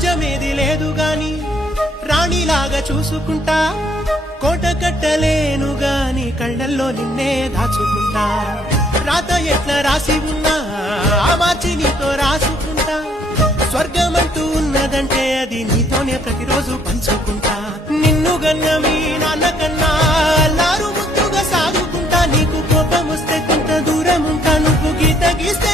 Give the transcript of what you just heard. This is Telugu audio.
రాజ్యమేది లేదు గాని రాణిలాగా చూసుకుంటా కోట కట్టలేను గాని కళ్ళల్లో నిన్నే దాచుకుంటా రాత ఎట్లా రాసి ఉన్నా ఆ మార్చి నీతో రాసుకుంటా స్వర్గమంటూ ఉన్నదంటే అది నీతోనే ప్రతిరోజు పంచుకుంటా నిన్ను గన్నవి నాన్నకన్నా అల్లారు ముద్దుగా సాగుకుంటా నీకు కోపం వస్తే కొంత దూరం ఉంటా నువ్వు గీత గీస్తే